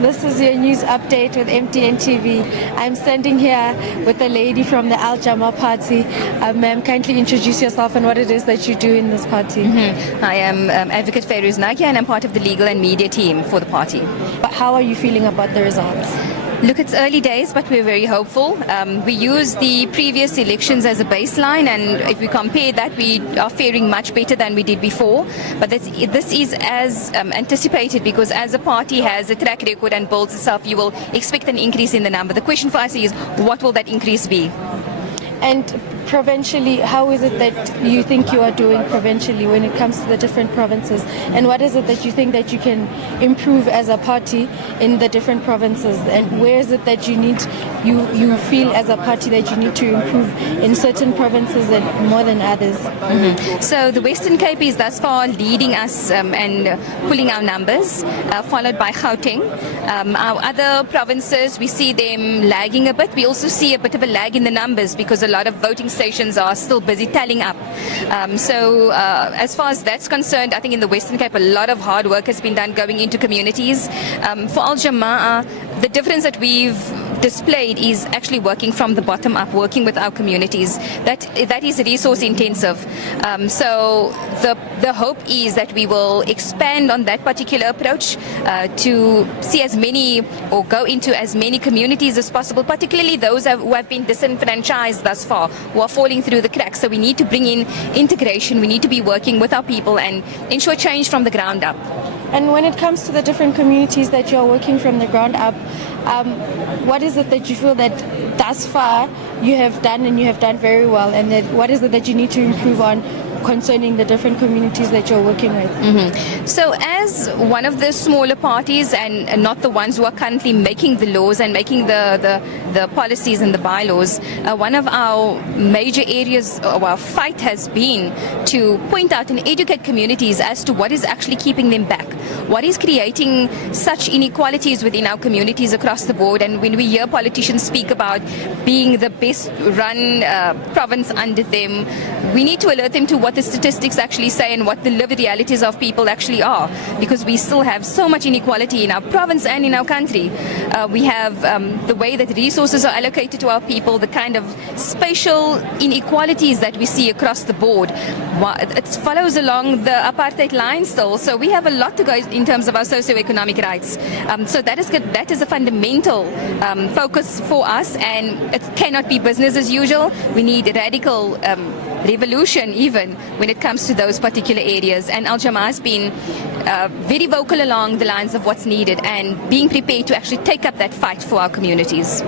This is your news update with Mdntv. I'm standing here with a lady from the Aljamah Party. Ma'am, kindly introduce yourself and what it is that you do in this party. I am Advocate Fairuz Nagia and I'm part of the legal and media team for the party. How are you feeling about the results? Look, it's early days, but we're very hopeful. We use the previous elections as a baseline, and if we compare that, we are faring much better than we did before. But this is as anticipated, because as a party has a track record and builds itself, you will expect an increase in the number. The question for us is, what will that increase be? And provincially, how is it that you think you are doing provincially when it comes to the different provinces? And what is it that you think that you can improve as a party in the different provinces? And where is it that you feel as a party that you need to improve in certain provinces and more than others? So the Western Cape is thus far leading us and pulling our numbers, followed by Gauteng. Our other provinces, we see them lagging a bit. We also see a bit of a lag in the numbers because a lot of voting stations are still busy tallying up. So as far as that's concerned, I think in the Western Cape a lot of hard work has been done going into communities. For Aljamah, the difference that we've displayed is actually working from the bottom up, working with our communities. That is resource intensive. So the hope is that we will expand on that particular approach to see as many or go into as many communities as possible, particularly those who have been disenfranchised thus far, who are falling through the cracks. So we need to bring in integration. We need to be working with our people and ensure change from the ground up. And when it comes to the different communities that you're working from the ground up, what is it that you feel that thus far you have done and you have done very well, and that what is it that you need to improve on concerning the different communities that you're working with? So as one of the smaller parties and not the ones who are currently making the laws and making the policies and the bylaws, one of our major areas of our fight has been to point out and educate communities as to what is actually keeping them back, what is creating such inequalities within our communities across the board. And when we hear politicians speak about being the best run province under them, we need to alert them to what the statistics actually say and what the lived realities of people actually are, because we still have so much inequality in our province and in our country. We have the way that resources are allocated to our people, the kind of spatial inequalities that we see across the board. It follows along the apartheid line still, so we have a lot to go in terms of our socioeconomic rights. So that is a fundamental focus for us, and it cannot be business as usual. We need radical revolution even when it comes to those particular areas, and Aljamah has been very vocal along the lines of what's needed and being prepared to actually take up that fight for our communities.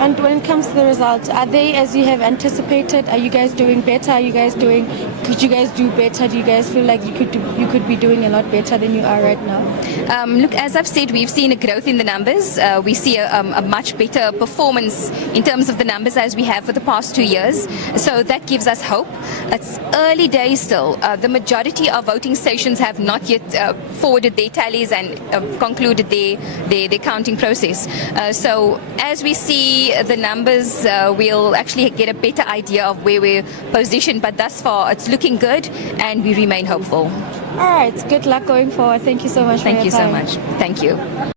And when it comes to the results, are they as you have anticipated? Are you guys doing better? Could you guys do better? Do you guys feel like you could be doing a lot better than you are right now? Look, as I've said, we've seen a growth in the numbers. We see a much better performance in terms of the numbers as we have for the past 2 years. So that gives us hope. It's early days still. The majority of voting stations have not yet forwarded their tallies and concluded their counting process. So as we see the numbers, we'll actually get a better idea of where we're positioned. But thus far, it's looking good, and we remain hopeful. All right. Good luck going forward. Thank you so much. Thank for your you time. so much. Thank you.